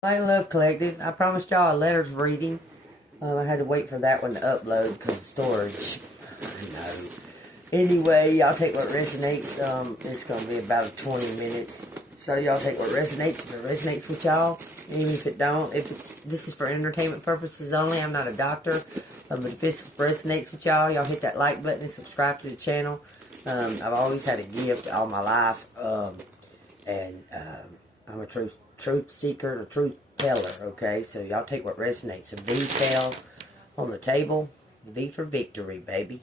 Light and Love Collective. I promised y'all a letters reading. I had to wait for that one to upload because of storage. I know. Anyway, y'all take what resonates. It's going to be about 20 minutes. So y'all take what resonates. If it resonates with y'all, even if it don't, this is for entertainment purposes only. I'm not a doctor. But if it resonates with y'all, y'all hit that like button and subscribe to the channel. I've always had a gift all my life. I'm a truth seeker, a truth teller, okay? So y'all take what resonates. A V fell on the table. V for victory, baby.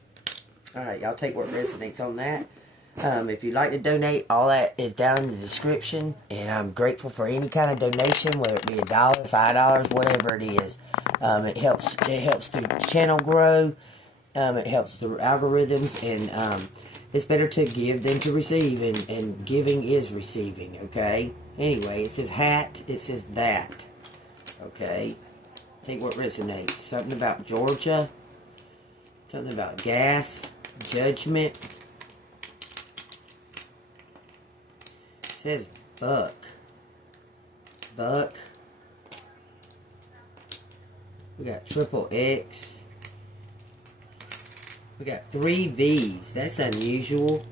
Alright, y'all take what resonates on that. If you'd like to donate, all that is down in the description. And I'm grateful for any kind of donation, whether it be $1, $5, whatever it is. It helps the channel grow. It helps the algorithms, and it's better to give than to receive, and giving is receiving, okay? Anyway, it says hat, it says that, okay? Take what resonates. Something about Georgia, something about gas, judgment. It says buck. Buck. We got triple X. We got 3 V's. That's unusual.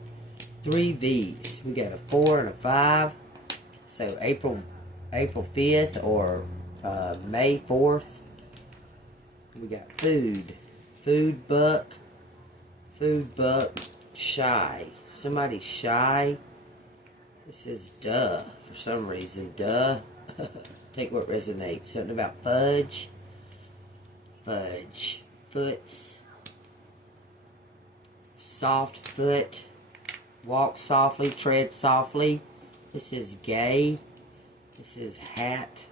3 V's. We got a 4 and a 5. So April 5th or May 4th. We got food. Food buck. Food buck. Shy. Somebody's shy. This is duh. For some reason. Duh. Take what resonates. Something about fudge. Fudge. Foots. Soft foot. Walk softly. Tread softly. This is gay. This is hat.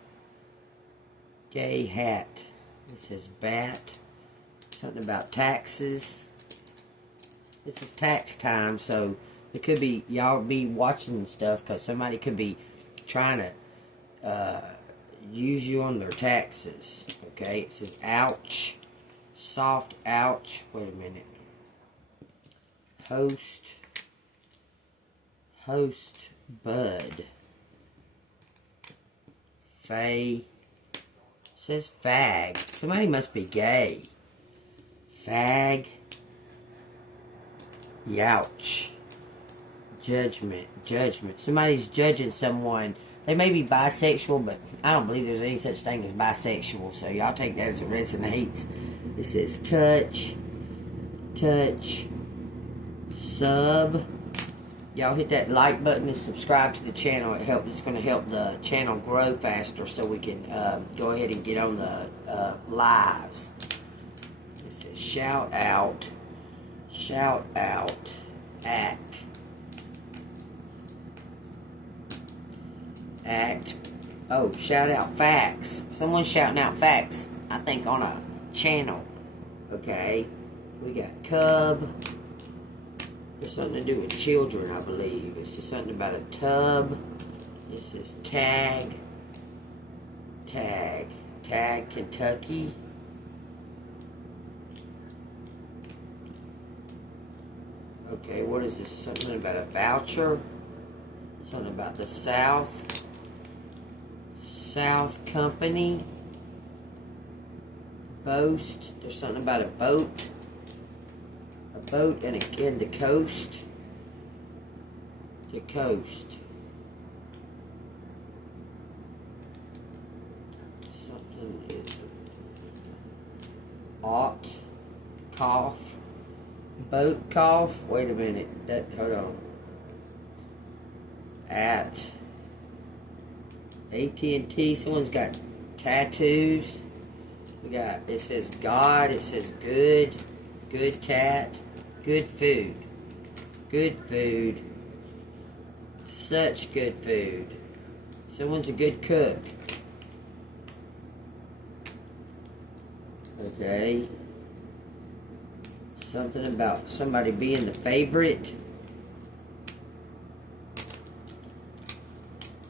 Gay hat. This is bat. Something about taxes. This is tax time, so it could be y'all be watching stuff because somebody could be trying to use you on their taxes. Okay, it says ouch. Soft ouch. Wait a minute. Host bud. Faye. Says fag. Somebody must be gay. Fag. Youch. Judgment. Somebody's judging someone. They may be bisexual, but I don't believe there's any such thing as bisexual. So y'all take that as it resonates. It says touch. Sub. Y'all hit that like button and subscribe to the channel. It's going to help the channel grow faster, so we can go ahead and get on the lives. It says shout out, act. Oh, shout out facts. Someone's shouting out facts, I think, on a channel. Okay, we got cub. There's something to do with children, I believe. It's just something about a tub. This is tag. Tag, Kentucky. Okay, what is this? Something about a voucher. Something about the South. South Company. Boast. There's something about a boat. And again the coast. Something is ought, cough, boat cough. Wait a minute. Hold on. At AT&T. Someone's got tattoos. It says God. It says good tat. Good food. Such good food. Someone's a good cook. Okay. Something about somebody being the favorite.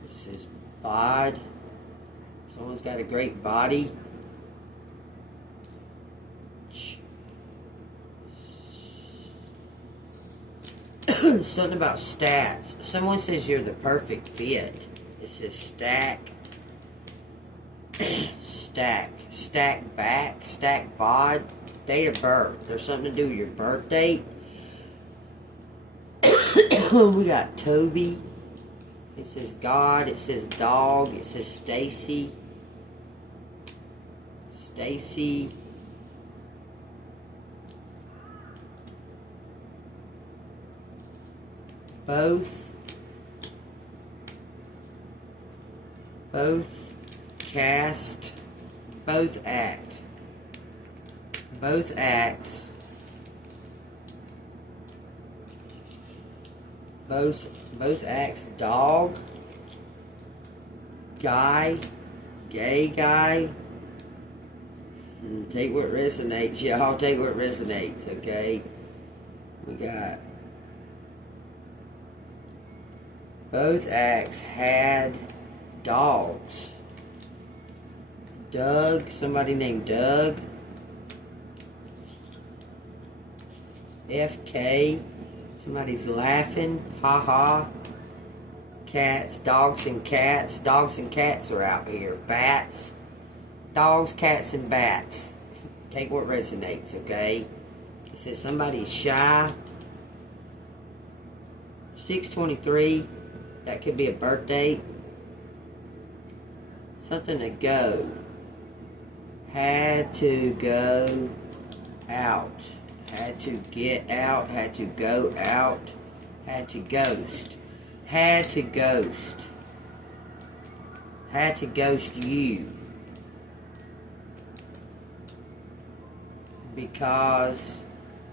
This is bod. Someone's got a great body. Something about stats. Someone says you're the perfect fit. It says stack. Stack back, stack bod, date of birth. There's something to do with your birth date. We got Toby. It says God. It says dog. It says Stacy. Stacy. Both cast, both act, both acts, both acts, dog, guy, gay guy. Take what resonates, y'all. Take what resonates, okay? We got both acts had dogs. Doug, somebody named Doug. FK, somebody's laughing, haha. Cats, dogs and cats. Dogs and cats are out here. Bats. Dogs, cats, and bats. Take what resonates, okay? It says somebody's shy. 623. That could be a birthday. Something to go. Had to go out. Had to get out. Had to go out. Had to ghost. Had to ghost. Had to ghost you. Because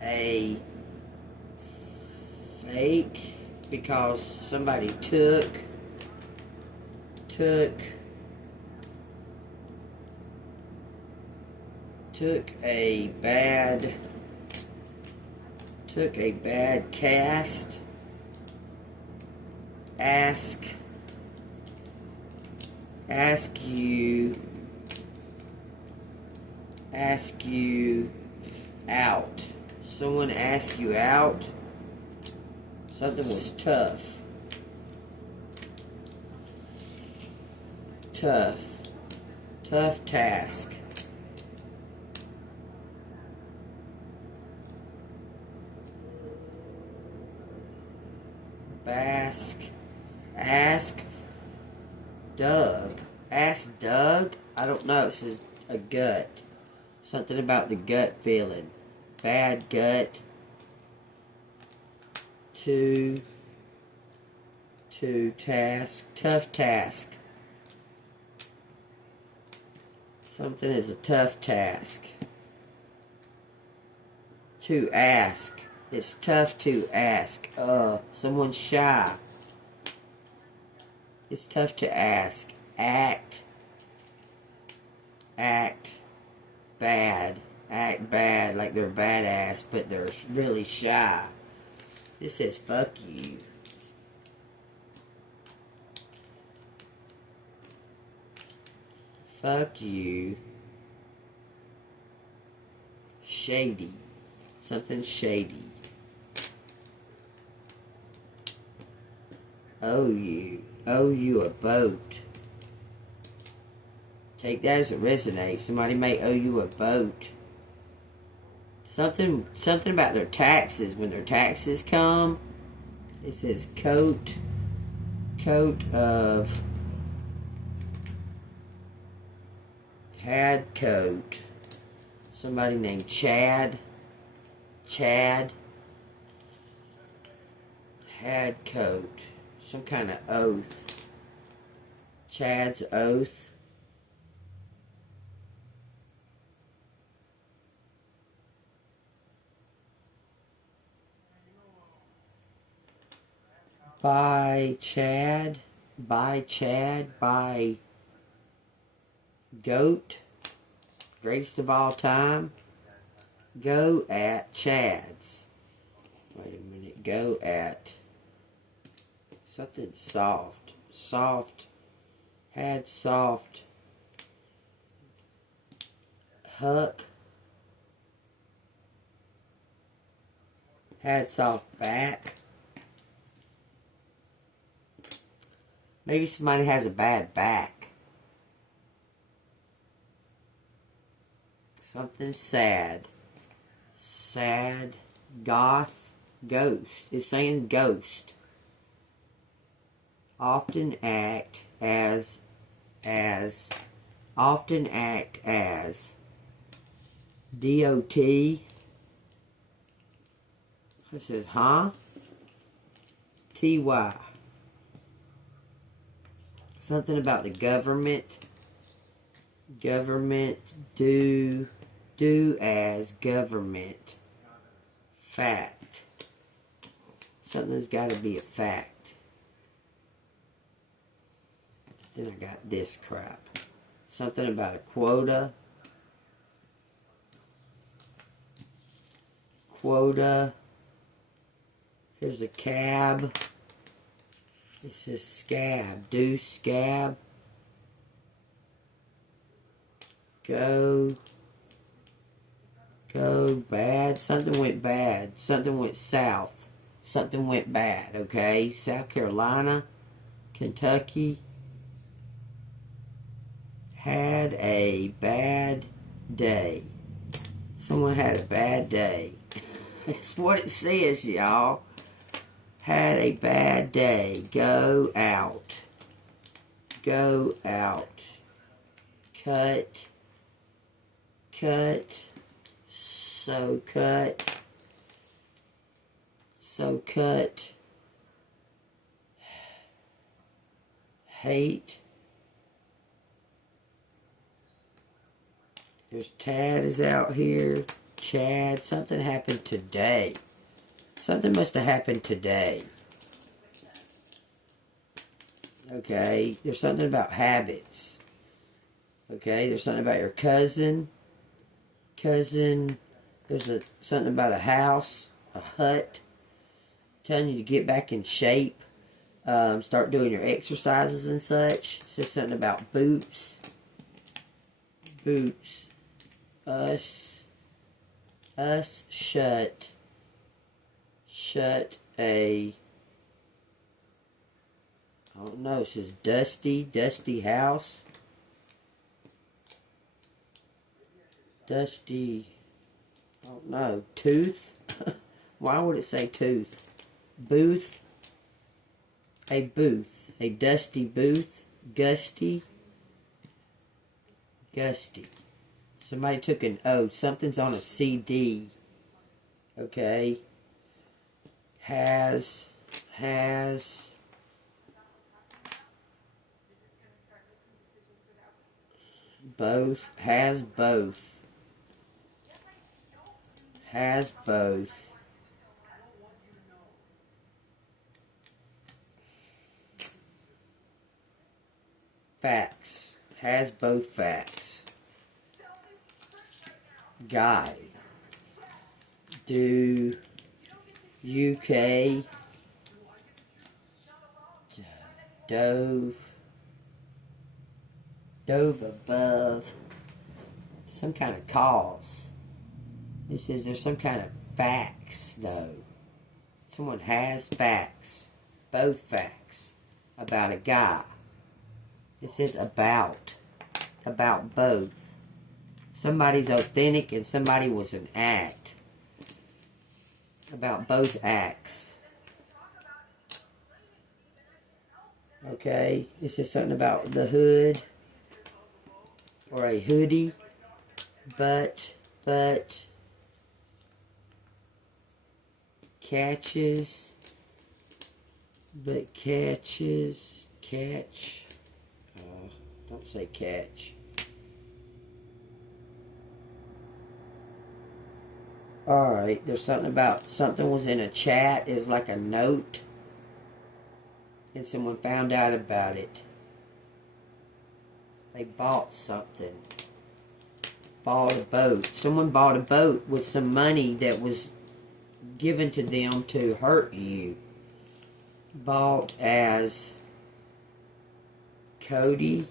a fake. Because somebody took a bad cast. Ask you out. Someone asked you out. Something was tough. Tough task. Ask Doug. Ask Doug? I don't know. It says a gut. Something about the gut feeling. Bad gut. To task. Tough task. Something is a tough task. To ask. It's tough to ask. Someone's shy. It's tough to ask. Act bad. Act bad like they're badass, but they're really shy. This says fuck you. Fuck you. Shady. Something shady. Owe you a boat. Take that as it resonates. Somebody may owe you a boat. Something about their taxes. When their taxes come, it says coat of, had coat. Somebody named Chad, had coat. Some kind of oath. Chad's oath. By goat. Greatest of all time. Go at Chad's. Wait a minute. Go at something soft. Had soft. Huck. Had soft back. Maybe somebody has a bad back. Something sad. Sad. Goth. Ghost. It's saying ghost. Often act as. Often act as. D-O-T. It says, huh? T-Y. Something about the government. Government. Do as government. Fact. Something's got to be a fact. Then I got this crap. Something about a quota. Quota. Here's a cab. It says scab. Do scab. Go. Go bad. Something went bad. Something went south. Something went bad. Okay. South Carolina. Kentucky. Had a bad day. Someone had a bad day. That's what it says, y'all. Had a bad day. Go out. Go out. Cut. Cut. So cut. So cut. Hate. There's Tad is out here. Chad. Something happened today. Something must have happened today. Okay. There's something about habits. Okay. There's something about your cousin. Cousin. There's something about a house. A hut. Telling you to get back in shape. Start doing your exercises and such. It says something about boots. Boots. Us shut a, I don't know, it says dusty house. Dusty, I don't know, tooth. Why would it say tooth? Booth. A booth. A dusty booth. Gusty. Somebody took an O. Something's on a CD. Okay. Has. Both. Has both. Has both. Facts. Has both facts. Guy. Do. UK. Dove above. Some kind of cause. It says there's some kind of facts, though. Someone has facts. Both facts. About a guy. It says about. About both. Somebody's authentic and somebody was an act. About both acts. Okay, this is something about the hood. Or a hoodie. But. Catches. But catches. Catch. Don't say catch. Alright, there's something about something was in a chat. It's like a note. And someone found out about it. They bought something. Bought a boat. Someone bought a boat with some money that was given to them to hurt you. Bought as Cody.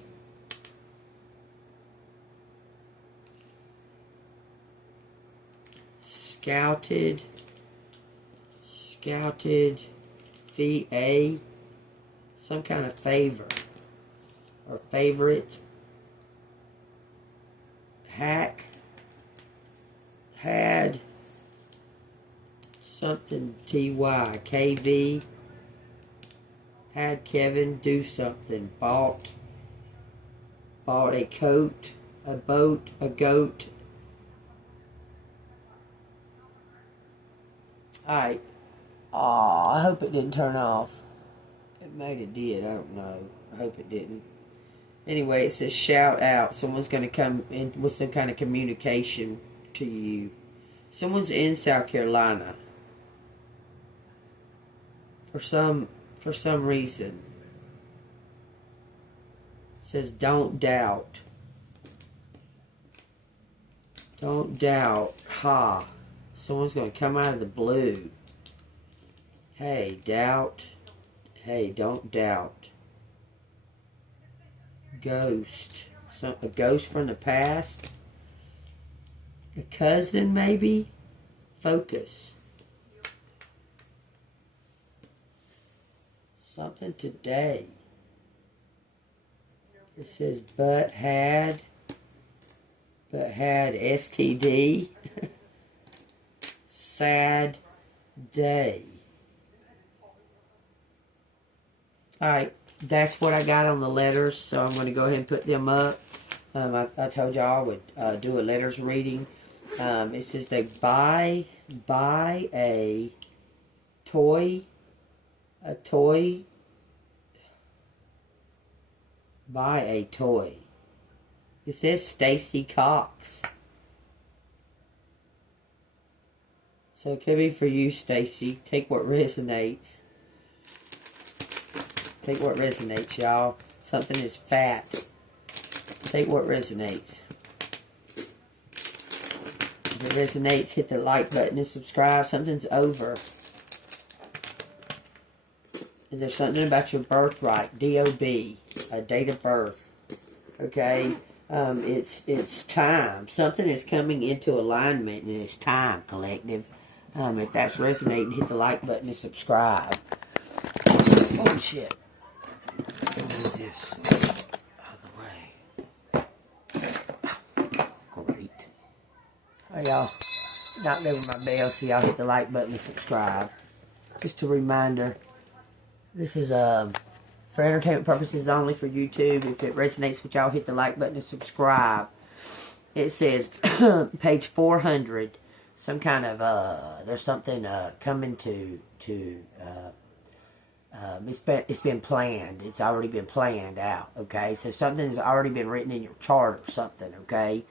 Scouted, VA, some kind of favor, or favorite, hack, something TY. KV. Had Kevin do something. Bought a coat, a boat, a goat. Alright. Aw, I hope it didn't turn off. It might have did, I don't know. I hope it didn't. Anyway, it says shout out. Someone's going to come in with some kind of communication to you. Someone's in South Carolina. For some reason. It says don't doubt. Don't doubt. Ha. Someone's going to come out of the blue. Hey, doubt. Hey, don't doubt. Ghost. A ghost from the past. A cousin, maybe? Focus. Something today. It says but had STD. Sad day. Alright, that's what I got on the letters, so I'm going to go ahead and put them up. I told y'all I would do a letters reading. It says they buy a toy, buy a toy. It says Stacy Cox. So it could be for you, Stacy. Take what resonates. Take what resonates, y'all. Something is fat. Take what resonates. If it resonates, hit the like button and subscribe. Something's over. And there's something about your birthright. D-O-B. A date of birth. Okay? It's time. Something is coming into alignment, and it's time, collective. If that's resonating, hit the like button and subscribe. Oh, shit. Move this out of the way. Great. Hey, y'all. Not over my bell, so y'all hit the like button and subscribe. Just a reminder. This is for entertainment purposes only for YouTube. If it resonates with y'all, hit the like button and subscribe. It says page 400. Some kind of there's something coming to it's been planned. It's already been planned out. Okay, so something has already been written in your chart or something. Okay,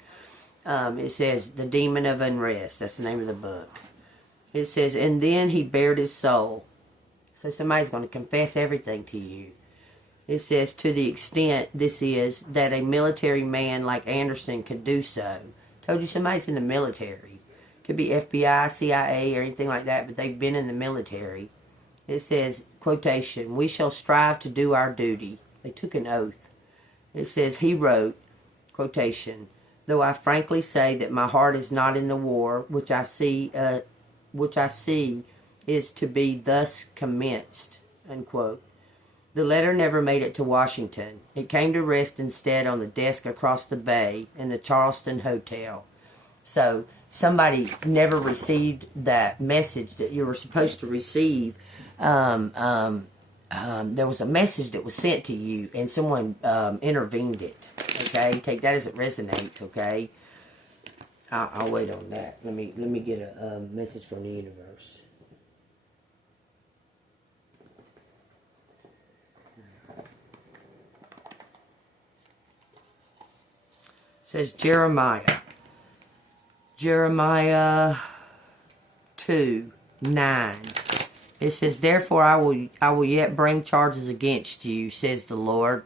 it says the Demon of Unrest. That's the name of the book. It says, and then he bared his soul. So somebody's going to confess everything to you. It says, to the extent this is that a military man like Anderson could do so. Told you somebody's in the military. Could be FBI, CIA, or anything like that, but they've been in the military. It says, quotation, we shall strive to do our duty. They took an oath. It says, he wrote, quotation, though I frankly say that my heart is not in the war, which I see is to be thus commenced, unquote. The letter never made it to Washington. It came to rest instead on the desk across the bay in the Charleston Hotel. So, somebody never received that message that you were supposed to receive. There was a message that was sent to you, and someone intervened it. Okay, take that as it resonates. Okay, I'll wait on that. Let me get a message from the universe. It says Jeremiah 2:9. It says, therefore I will yet bring charges against you, says the Lord.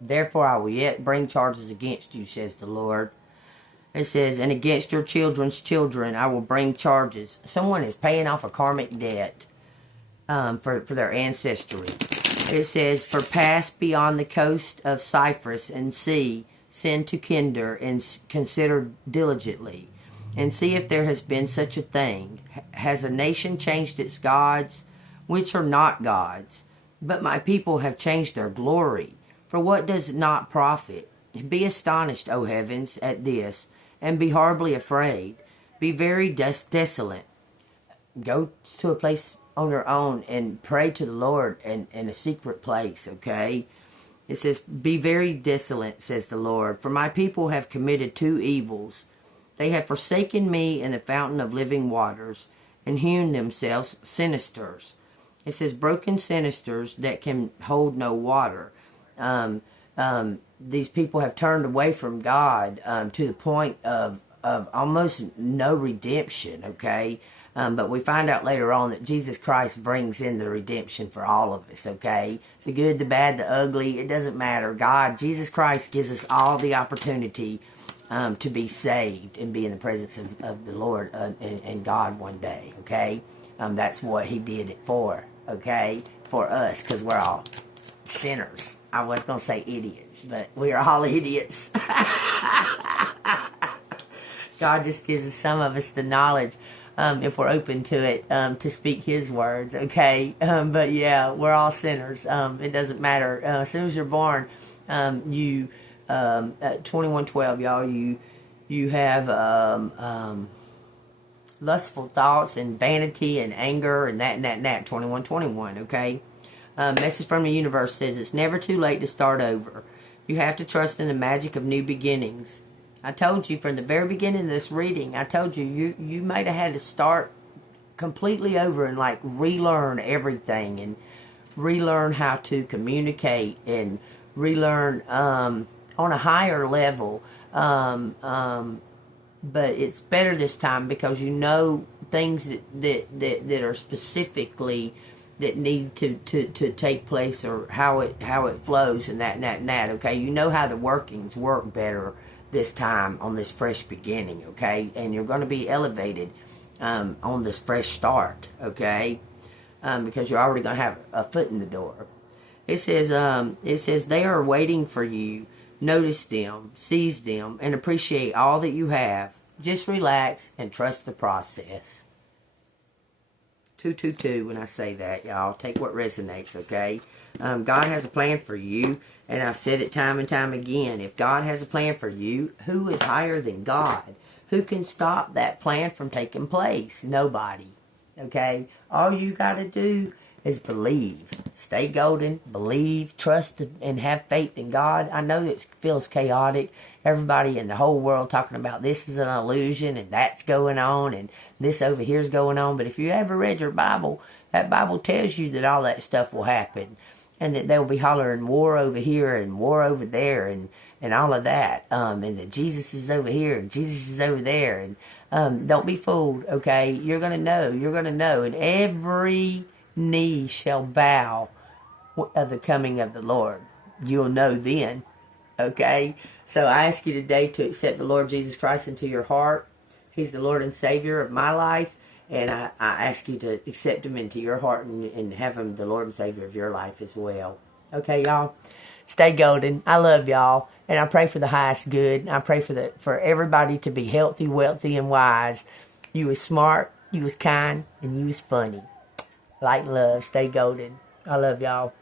Therefore I will yet bring charges against you, says the Lord. It says, and against your children's children I will bring charges. Someone is paying off a karmic debt for their ancestry. It says, for pass beyond the coast of Cyprus and see, send to Kinder and consider diligently, and see if there has been such a thing. Has a nation changed its gods, which are not gods? But my people have changed their glory. For what does it not profit? Be astonished, O heavens, at this, and be horribly afraid. Be very desolate. go to a place on your own and pray to the Lord in a secret place, okay? It says, be very desolate, says the Lord, for my people have committed two evils. They have forsaken me and the fountain of living waters, and hewn themselves sinisters. It says, broken sinisters that can hold no water. These people have turned away from God to the point of almost no redemption, okay? But we find out later on that Jesus Christ brings in the redemption for all of us, okay? The good, the bad, the ugly, it doesn't matter. God, Jesus Christ gives us all the opportunity to be saved and be in the presence of the Lord and God one day, okay? That's what he did it for, okay? For us, because we're all sinners. I was going to say idiots, but we are all idiots. God just gives us, some of us, the knowledge, if we're open to it, to speak his words, okay? But yeah, we're all sinners. It doesn't matter. As soon as you're born, you, at 21:12, y'all, you have lustful thoughts and vanity and anger and that, 21:21, okay? Message from the Universe says, it's never too late to start over. You have to trust in the magic of new beginnings. I told you from the very beginning of this reading, I told you, you might have had to start completely over and like relearn everything and relearn how to communicate and relearn on a higher level. But it's better this time because you know things that are specifically that need to take place, or how it flows and that, okay? You know how the workings work better this time on this fresh beginning, okay? And you're going to be elevated on this fresh start, okay? Because you're already going to have a foot in the door. It says they are waiting for you. Notice them, seize them, and appreciate all that you have. Just relax and trust the process. 222 when I say that, y'all. Take what resonates, okay? God has a plan for you, and I've said it time and time again. If God has a plan for you, who is higher than God? Who can stop that plan from taking place? Nobody, okay? All you got to do is believe. Stay golden, believe, trust, and have faith in God. I know it feels chaotic. Everybody in the whole world talking about this is an illusion and that's going on and this over here is going on. But if you ever read your Bible, that Bible tells you that all that stuff will happen. And that they'll be hollering war over here and war over there and all of that. And that Jesus is over here and Jesus is over there. And don't be fooled, okay? You're going to know. You're going to know. And every knee shall bow of the coming of the Lord. You'll know then, okay? So I ask you today to accept the Lord Jesus Christ into your heart. He's the Lord and Savior of my life. And I ask you to accept him into your heart and have him the Lord and Savior of your life as well. Okay, y'all? Stay golden. I love y'all. And I pray for the highest good. I pray for everybody to be healthy, wealthy, and wise. You was smart, you was kind, and you was funny. Light, love. Stay golden. I love y'all.